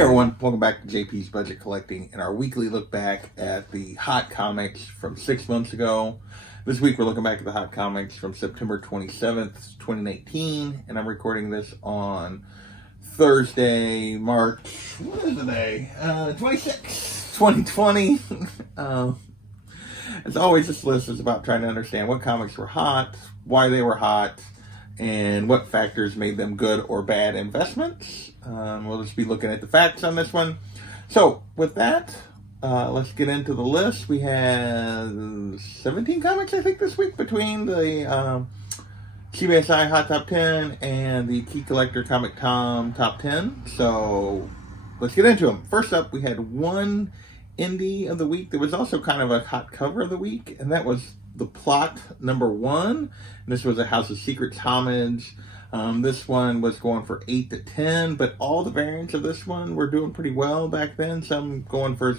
Hey everyone, welcome back to JP's Budget Collecting and our weekly look back at the hot comics from 6 months ago. This week we're looking back at the hot comics from September 27th, 2019, and I'm recording this on Thursday, March, what is the day? 26th, 2020. As always, this list is about trying to understand what comics were hot, why they were hot, and what factors made them good or bad investments. We'll just be looking at the facts on this one. So with that, let's get into the list. We have 17 comics, I think, this week between the CBSI Hot Top 10 and the Key Collector Comic Tom Top 10. So let's get into them. First up, we had one indie of the week. There was also kind of a hot cover of the week, and that was The Plot #1. And this was a House of Secrets homage. This one was going for 8 to 10, but all the variants of this one were doing pretty well back then. Some of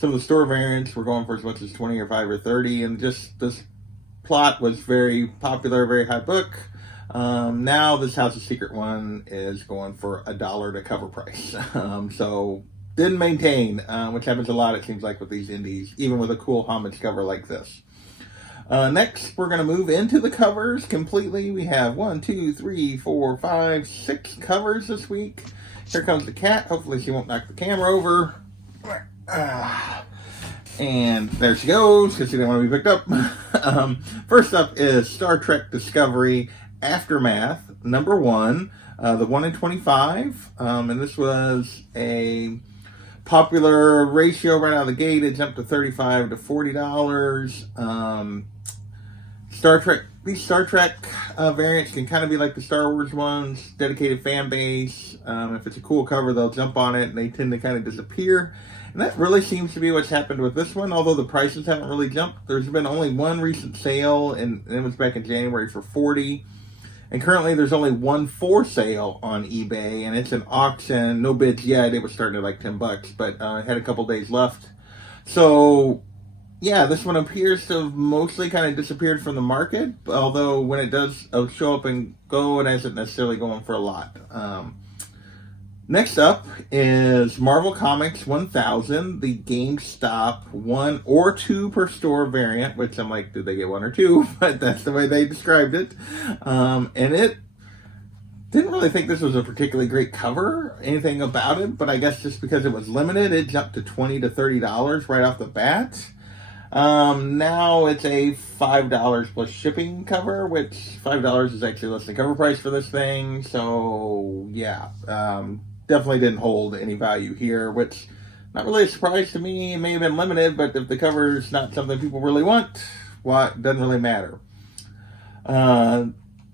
the store variants were going for as much as 20 or 5 or 30, and just this plot was very popular, very high book. Now this House of Secret one is going for $1 to cover price. So didn't maintain, which happens a lot, it seems like, with these indies, even with a cool homage cover like this. Next, we're going to move into the covers completely. We have 1, 2, 3, 4, 5, 6 covers this week. Here comes the cat. Hopefully she won't knock the camera over. And there she goes, because she didn't want to be picked up. First up is Star Trek Discovery Aftermath #1, the 1 in 25. And this was a popular ratio right out of the gate. It jumped to $35 to $40. These Star Trek variants can kind of be like the Star Wars ones, dedicated fan base. If it's a cool cover, they'll jump on it, and they tend to kind of disappear. And that really seems to be what's happened with this one, although the prices haven't really jumped. There's been only one recent sale, and it was back in January for $40. And currently there's only one for sale on eBay, and it's an auction. No bids yet. It was starting at like $10, but it had a couple days left. So yeah, this one appears to have mostly kind of disappeared from the market, although when it does show up and go, it isn't necessarily going for a lot. Next up is Marvel Comics 1000, the GameStop 1 or 2 per store variant, which I'm like, did they get 1 or 2? But that's the way they described it. And it didn't really think this was a particularly great cover, anything about it, but I guess just because it was limited, it jumped to $20 to $30 right off the bat. Now it's a $5 plus shipping cover, which $5 is actually less than cover price for this thing. So yeah, definitely didn't hold any value here, which not really a surprise to me. It may have been limited, but if the cover is not something people really want, well, it doesn't really matter.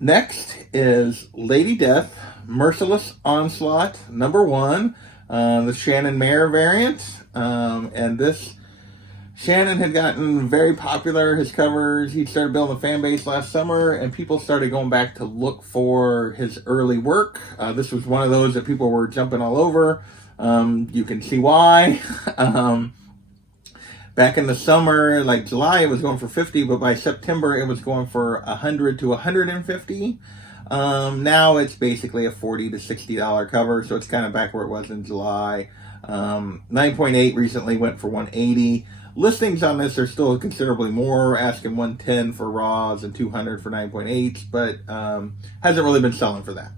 Next is Lady Death, Merciless Onslaught #1, the Shannon Mayer variant. And this Shannon had gotten very popular, his covers. He started building a fan base last summer, and people started going back to look for his early work. This was one of those that people were jumping all over. You can see why. Back in the summer, like July, it was going for $50, but by September, it was going for $100 to $150. Now it's basically a $40 to $60 cover, so it's kind of back where it was in July. 9.8 recently went for $180. Listings on this are still considerably more, asking $110 for raws and $200 for 9.8, but hasn't really been selling for that.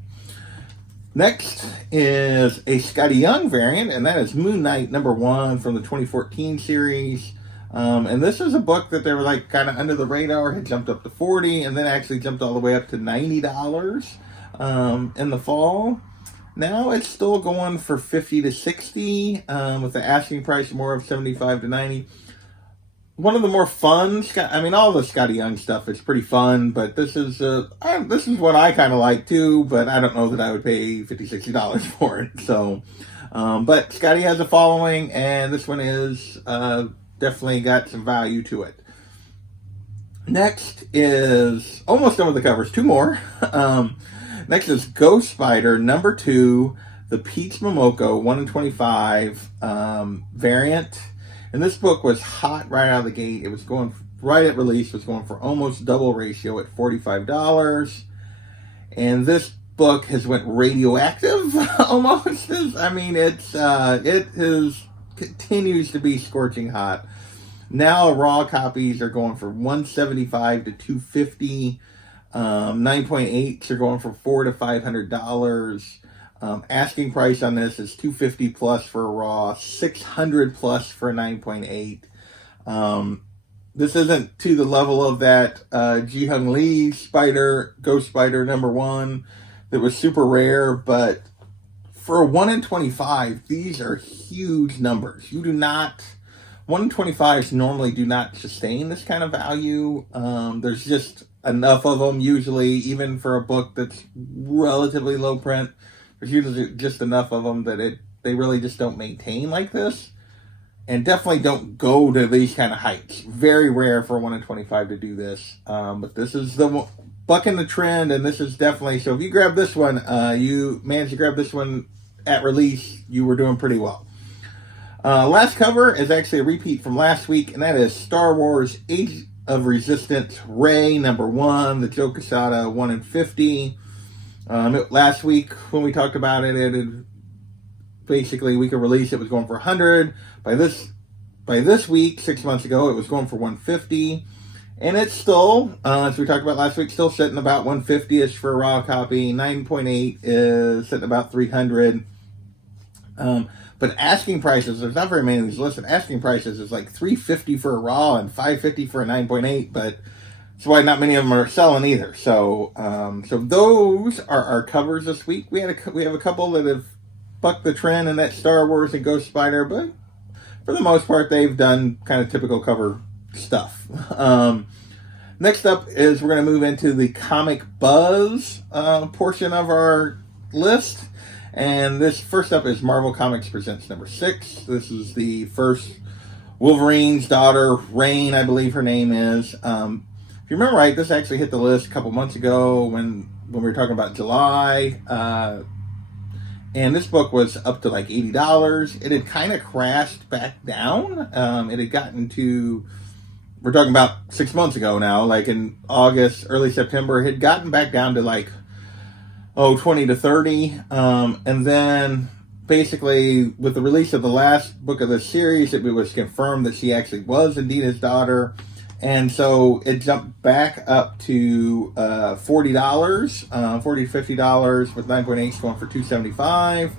Next is a Scotty Young variant, and that is Moon Knight #1 from the 2014 series. And this is a book that they were like kind of under the radar, had jumped up to $40, and then actually jumped all the way up to $90 in the fall. Now it's still going for $50 to $60, with the asking price more of $75 to $90. One of the more fun, all the Scotty Young stuff is pretty fun, but this is what I kind of like too, but I don't know that I would pay $50, $60 for it. So, but Scotty has a following, and this one is definitely got some value to it. Next is almost done with the covers, 2 more. Next is Ghost Spider #2, the Peach Momoko 1 in 25 variant. And this book was hot right out of the gate. It was going right at release, was going for almost double ratio at $45. And this book has went radioactive almost. I mean, continues to be scorching hot. Now raw copies are going for $175 to $250. 9.8s are going for $400 to $500. Asking price on this is $250 plus for a raw, $600 plus for a 9.8. This isn't to the level of that Ji-Hung Lee Spider, Ghost Spider #1 that was super rare, but for a 1 in 25, these are huge numbers. 1 in 25s normally do not sustain this kind of value. There's just enough of them usually, even for a book that's relatively low print. There's usually just enough of them that they really just don't maintain like this. And definitely don't go to these kind of heights. Very rare for a 1 in 25 to do this. But this is the bucking the trend, and this is definitely, so if you grab this one, you managed to grab this one at release, you were doing pretty well. Last cover is actually a repeat from last week, and that is Star Wars Age of Resistance Rey #1, the Joe Quesada 1 in 50. Last week when we talked about it, it had basically week of release, it was going for 100. By this week, 6 months ago, it was going for 150. And it's still, as we talked about last week, still sitting about 150-ish for a raw copy. 9.8 is sitting about 300. But asking prices, there's not very many of these listed. Asking prices is like $350 for a raw and $550 for a 9.8, but that's why not many of them are selling either. So those are our covers this week. We have a couple that have bucked the trend in that Star Wars and Ghost Spider, but for the most part, they've done kind of typical cover stuff. Next up is we're going to move into the Comic Buzz portion of our list. And this first up is Marvel Comics Presents #6. This is the first Wolverine's daughter, Rain, I believe her name is. If you remember right, this actually hit the list a couple months ago when we were talking about July. And this book was up to like $80. It had kind of crashed back down. It had gotten to, we're talking about 6 months ago now, like in August, early September, it had gotten back down to like, 20 to 30. And then basically with the release of the last book of the series, it was confirmed that she actually was indeed his daughter. And so it jumped back up to $40, $40 to $50 with 9.8 going for $275.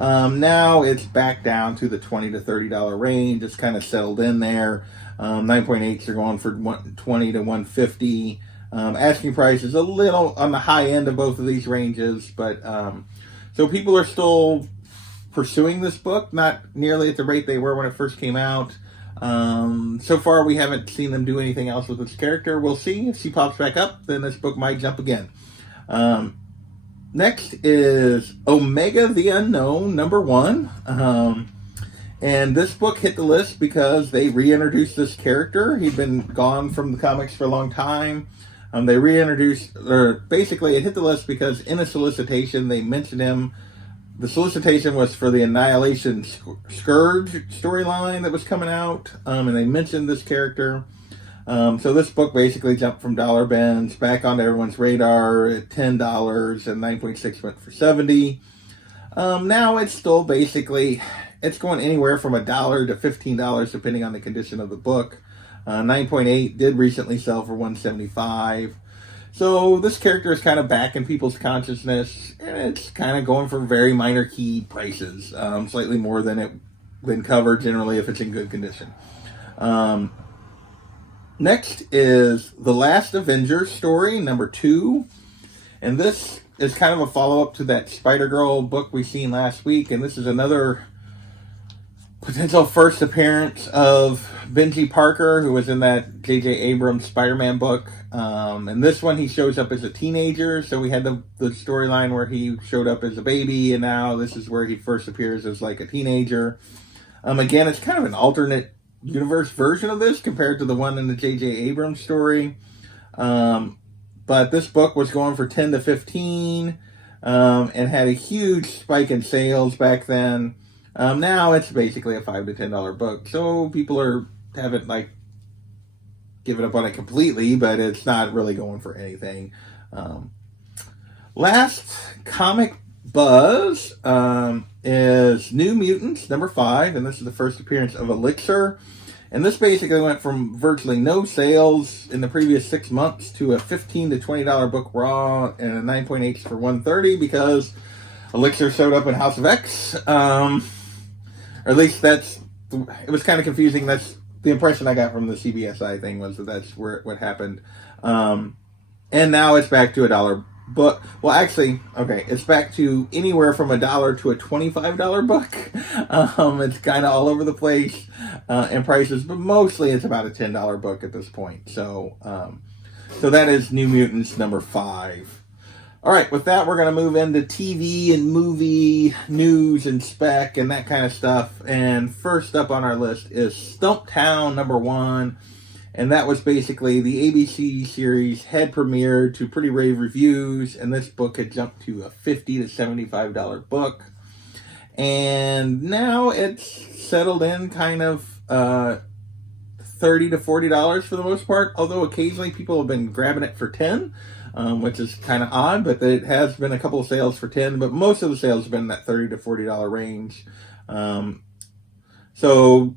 Now it's back down to the $20 to $30 range. It's kind of settled in there. 9.8s are going for $20 to $150. Asking price is a little on the high end of both of these ranges, but so people are still pursuing this book, not nearly at the rate they were when it first came out. So far, we haven't seen them do anything else with this character. We'll see. If she pops back up, then this book might jump again. Next is Omega the Unknown #1. And this book hit the list because they reintroduced this character. He'd been gone from the comics for a long time. They reintroduced, or basically it hit the list because in a solicitation they mentioned him. The solicitation was for the Annihilation Scourge storyline that was coming out, and they mentioned this character. So this book basically jumped from dollar bins back onto everyone's radar at $10, and 9.6 went for $70. Now it's still basically, it's going anywhere from $1 to $15 depending on the condition of the book. 9.8 did recently sell for $175. So this character is kind of back in people's consciousness, and it's kind of going for very minor key prices, slightly more than covered generally if it's in good condition. Next is the Last Avenger story, #2. And this is kind of a follow-up to that Spider-Girl book we seen last week, and this is another potential first appearance of Benji Parker, who was in that J.J. Abrams Spider-Man book. And this one, he shows up as a teenager. So we had the storyline where he showed up as a baby, and now this is where he first appears as like a teenager. Again, it's kind of an alternate universe version of this compared to the one in the J.J. Abrams story. But this book was going for $10 to $15 and had a huge spike in sales back then. Now it's basically a $5 to $10 book, so people haven't like given up on it completely, but it's not really going for anything. Last comic buzz is New Mutants #5, and this is the first appearance of Elixir. And this basically went from virtually no sales in the previous 6 months to a $15 to $20 book raw and a 9.8 for $130 because Elixir showed up in House of X. Or at least it was kind of confusing. That's the impression I got from the CBSI thing, was that's what happened. And now it's back to $1 book. Well, actually, okay, it's back to anywhere from $1 to a $25 book. It's kind of all over the place in prices, but mostly it's about a $10 book at this point. So that is New Mutants #5. All right, with that, we're going to move into TV and movie news and spec and that kind of stuff. And first up on our list is Stumptown #1. And that was basically the ABC series had premiered to pretty rave reviews. And this book had jumped to a $50 to $75 book. And now it's settled in kind of $30 to $40 for the most part. Although occasionally people have been grabbing it for $10. Which is kind of odd, but it has been a couple of sales for $10, but most of the sales have been in that $30 to $40 range. So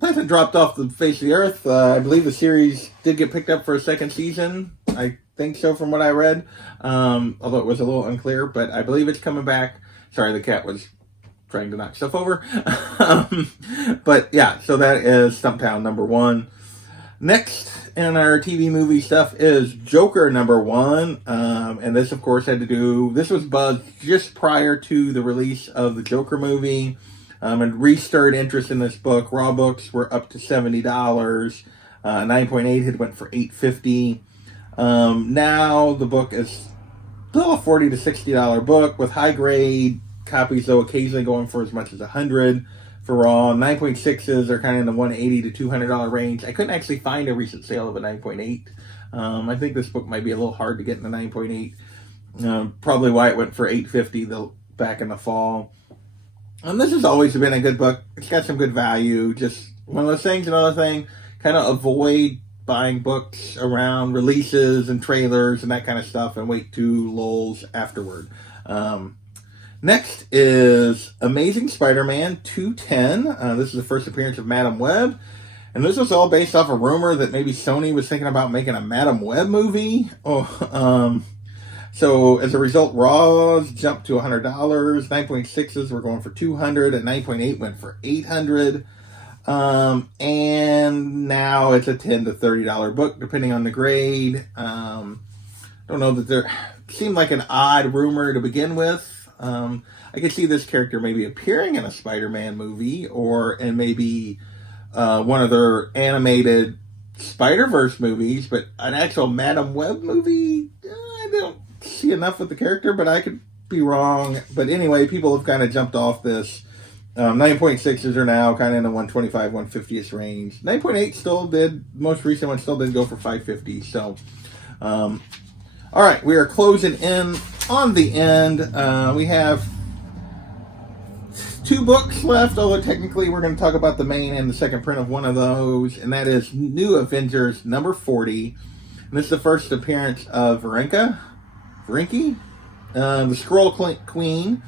hasn't dropped off the face of the earth. I believe the series did get picked up for a second season. I think so from what I read, although it was a little unclear, but I believe it's coming back. Sorry, the cat was trying to knock stuff over. But yeah, so that is Stumptown #1. Next in our TV movie stuff is Joker #1. And this, of course, this was buzzed just prior to the release of the Joker movie. And restirred interest in this book. Raw books were up to $70. 9.8 had went for $8.50. Now the book is still a $40 to $60 book with high grade copies, though occasionally going for as much as $100 for raw. 9.6s are kind of in the $180 to $200 range. I couldn't actually find a recent sale of a 9.8. I think this book might be a little hard to get in the 9.8. Probably why it went for $8.50 back in the fall. This has always been a good book. It's got some good value. Just one of those things. Another thing, kind of avoid buying books around releases and trailers and that kind of stuff and wait to lulls afterward. Next is Amazing Spider-Man 210. This is the first appearance of Madam Web. And this was all based off a rumor that maybe Sony was thinking about making a Madam Web movie. So as a result, Raws jumped to $100. 9.6s were going for $200, and 9.8 went for $800. And now it's a $10 to $30 book, depending on the grade. Don't know that there seemed like an odd rumor to begin with. I could see this character maybe appearing in a Spider-Man movie and maybe one of their animated Spider-Verse movies, but an actual Madam Web movie, I don't see enough with the character, but I could be wrong. But anyway, people have kind of jumped off this. 9.6s are now kind of in the 125, 150th range. 9.8 most recent one still did go for $550. So, all right, we are closing in on the end. We have 2 books left, although technically we're going to talk about the main and the second print of one of those, and that is New Avengers #40. And this is the first appearance of Varenki, the Skrull Queen.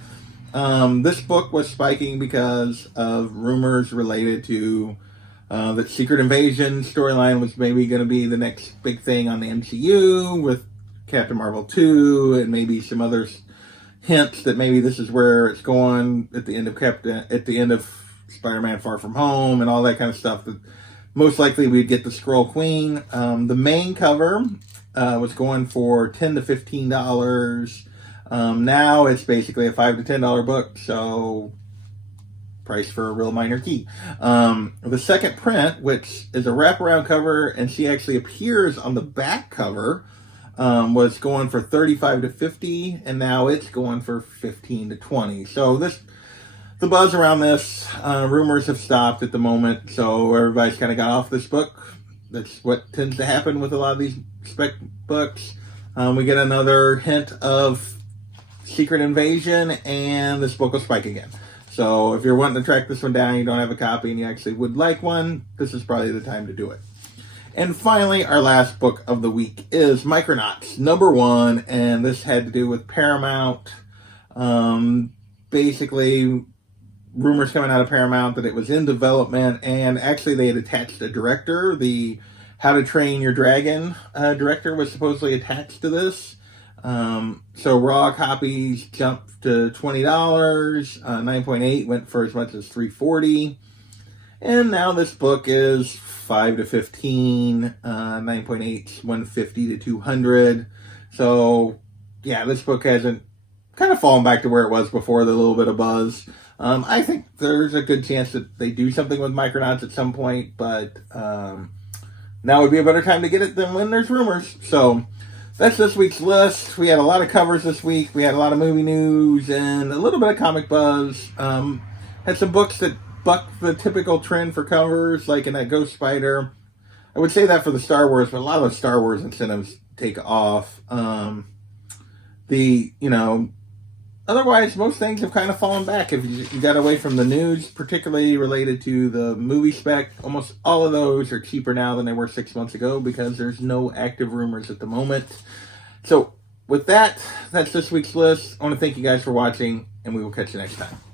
This book was spiking because of rumors related to that Secret Invasion storyline was maybe going to be the next big thing on the MCU with Captain Marvel 2, and maybe some other hints that maybe this is where it's going at the end of Spider-Man Far From Home and all that kind of stuff. That most likely we'd get the Skrull Queen. The main cover was going for $10 to $15. Now it's basically a $5 to $10 book, so price for a real minor key. The second print, which is a wraparound cover, and she actually appears on the back cover, was going for $35 to $50, and now it's going for $15 to $20. So the buzz around this, rumors have stopped at the moment, so everybody's kind of got off this book. That's what tends to happen with a lot of these spec books. We get another hint of Secret Invasion, and this book will spike again. So if you're wanting to track this one down, you don't have a copy, and you actually would like one, this is probably the time to do it. And finally, our last book of the week is Micronauts, #1, and this had to do with Paramount. Basically, rumors coming out of Paramount that it was in development, and actually they had attached a director. The How to Train Your Dragon director was supposedly attached to this. So raw copies jumped to $20, 9.8 went for as much as $3.40, and now this book is $5 to $15, 9.8 $150 to $200. So yeah, this book hasn't kind of fallen back to where it was before the little bit of buzz. I think there's a good chance that they do something with Micronauts at some point, but now would be a better time to get it than when there's rumors. So that's this week's list. We had a lot of covers this week. We had a lot of movie news and a little bit of comic buzz. Had some books that buck the typical trend for covers, like in that Ghost Spyder. I would say that for the Star Wars, but a lot of the Star Wars incentives take off. Otherwise, most things have kind of fallen back. If you got away from the news, particularly related to the movie spec, almost all of those are cheaper now than they were 6 months ago because there's no active rumors at the moment. So with that, that's this week's list. I want to thank you guys for watching, and we will catch you next time.